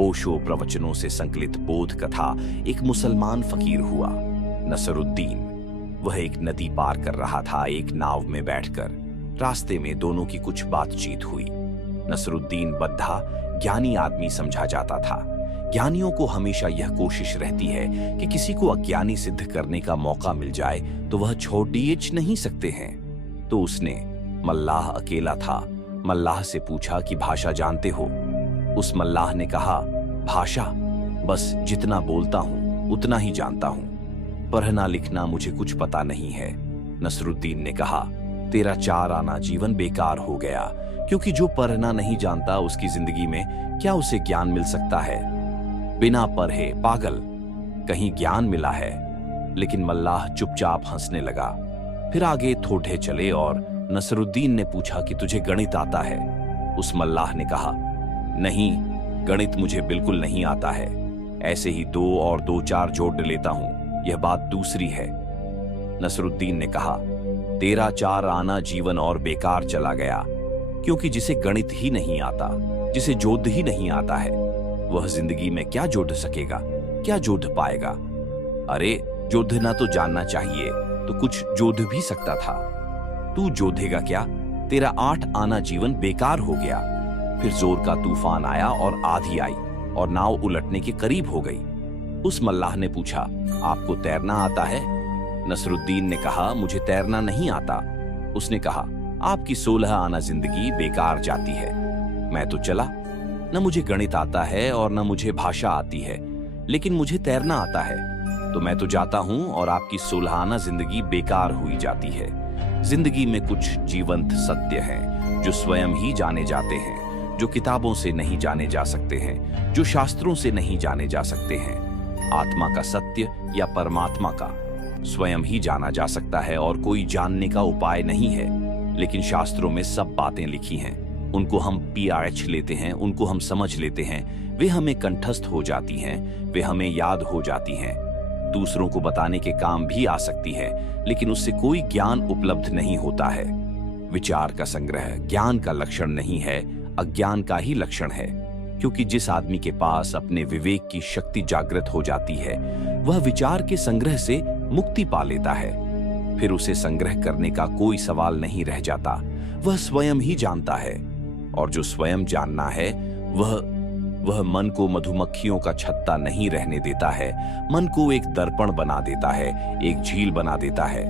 ओशो प्रवचनों से संकलित बोध कथा एक मुसलमान फकीर हुआ, नसरुद्दीन। वह एक नदी पार कर रहा था, एक नाव में बैठकर। रास्ते में दोनों की कुछ बातचीत हुई। नसरुद्दीन बद्धा ज्ञानी आदमी समझा जाता था। ज्ञानियों को हमेशा यह कोशिश रहती है कि किसी को अज्ञानी सिद्ध करने का मौका मिल जाए तो वह छोड़ नहीं सकते हैं। तो उसने, मल्लाह अकेला था, मल्लाह से पूछा कि भाषा जानते हो? उस मल्लाह ने कहा, भाषा बस जितना बोलता हूं उतना ही जानता हूं, पढ़ना लिखना मुझे कुछ पता नहीं है। नसरुद्दीन ने कहा, तेरा 4 आना जीवन बेकार हो गया, क्योंकि जो पढ़ना नहीं जानता उसकी जिंदगी में क्या उसे ज्ञान मिल सकता है? बिना पढ़े पागल, कहीं ज्ञान मिला है? लेकिन मल्लाह चुपचाप हंसने लगा। फिर आगे थोड़े चले और नसरुद्दीन ने पूछा कि तुझे गणित आता है? उस मल्लाह ने कहा, नहीं, गणित मुझे बिल्कुल नहीं आता है। ऐसे ही 2 और 2 4 जोड़ लेता हूं, यह बात दूसरी है। नसरुद्दीन ने कहा, तेरा 4 आना जीवन और बेकार चला गया, क्योंकि जिसे गणित ही नहीं आता, जिसे जोड़ ही नहीं आता है, वह जिंदगी में क्या जोड़ सकेगा, क्या जोड़ पाएगा? अरे जोड़ना तो जानना चाहिए, तो कुछ जोड़ भी सकता था। तू जोड़ेगा क्या? तेरा 8 आना जीवन बेकार हो गया। फिर जोर का तूफान आया और आंधी आई और नाव उलटने के करीब हो गई। उस मल्लाह ने पूछा, आपको तैरना आता है? नसरुद्दीन ने कहा, मुझे तैरना नहीं आता। उसने कहा, आपकी 16 आना जिंदगी बेकार जाती है। मैं तो चला, न मुझे गणित आता है और न मुझे भाषा आती है, लेकिन मुझे तैरना आता है, तो मैं तो जाता हूं और आपकी 16 आना जिंदगी बेकार हुई जाती है। जिंदगी में कुछ जीवंत सत्य हैं जो स्वयं ही जाने जाते हैं, जो किताबों से नहीं जाने जा सकते हैं, जो शास्त्रों से नहीं जाने जा सकते हैं। आत्मा का सत्य या परमात्मा का स्वयं ही जाना जा सकता है और कोई जानने का उपाय नहीं है। लेकिन शास्त्रों में सब बातें लिखी हैं, उनको हम पीआरएच लेते हैं, उनको हम समझ लेते हैं, वे हमें कंठस्थ हो जाती हैं, वे हमें याद हो जाती हैं। दूसरों को बताने के काम भी आ सकती है, लेकिन उससे कोई ज्ञान उपलब्ध नहीं होता है। विचार का संग्रह ज्ञान का लक्षण नहीं है, अज्ञान का ही लक्षण है। क्योंकि जिस आदमी के पास अपने विवेक की शक्ति जागृत हो जाती है, वह विचार के संग्रह से मुक्ति पा लेता है। फिर उसे संग्रह करने का कोई सवाल नहीं रह जाता, वह स्वयं ही जानता है। और जो स्वयं जानना है, वह मन को मधुमक्खियों का छत्ता नहीं रहने देता है, मन को एक दर्पण बना देता है, एक झील बना देता है।